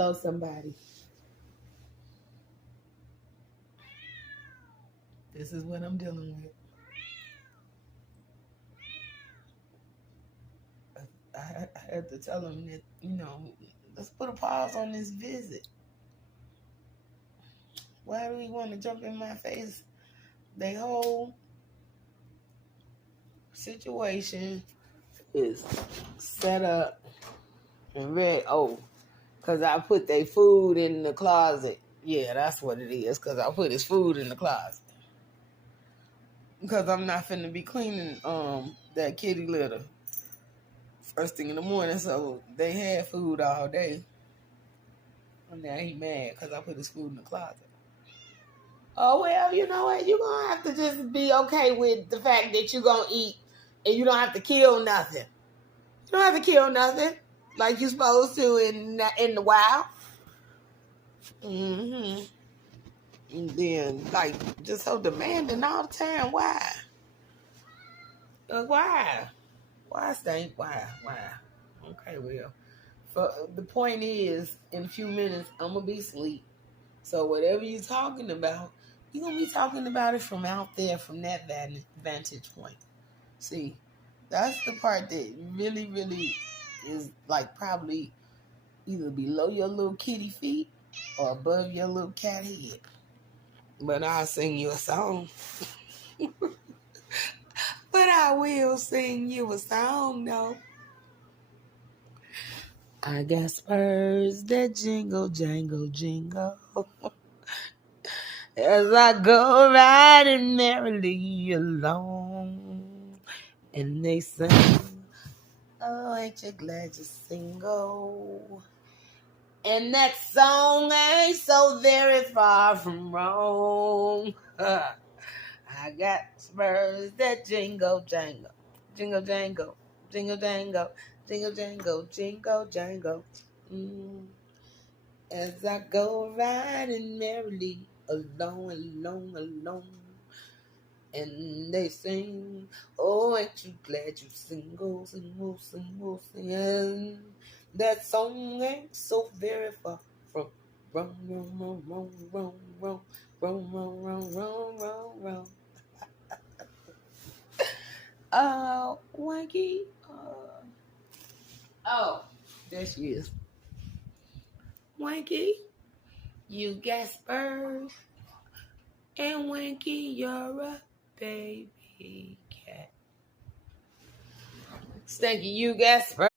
Hello, somebody. This is what I'm dealing with. I had to tell him that, let's put a pause on this visit. Why do he want to jump in my face? The whole situation is set up and ready. Oh, because I put their food in the closet. Yeah, that's what it is, because I put his food in the closet. Because I'm not finna be cleaning that kitty litter first thing in the morning, so they had food all day. And now he mad because I put his food in the closet. Oh, well, you know what? You're going to have to just be okay with the fact that you're going to eat and you don't have to kill nothing. You don't have to kill nothing like you're supposed to in the wild. Mm-hmm. And then, just so demanding all the time. Why? Why? Why, Stank? Why? Okay, well. The point is, in a few minutes, I'm going to be asleep. So whatever you're talking about, you're going to be talking about it from out there, from that vantage point. See, that's the part that really, really is probably either below your little kitty feet or above your little cat head. But I'll sing you a song. But I will sing you a song, though. I got spurs that jingle, jangle, jingle. As I go riding merrily along. And they sing, oh, ain't you glad you're single? And that song ain't so very far from wrong. I got spurs that jingle, jangle. Jingle, jangle. Jingle, jangle. Jingle, jangle. Jingle, jangle. As I go riding merrily along. And they sing, oh, ain't you glad you single. And that song ain't so very far from wrong. Wanky. Oh, there she is. Wanky, you got spurs. And Wanky, you're a baby cat. Stanky, you got spurs.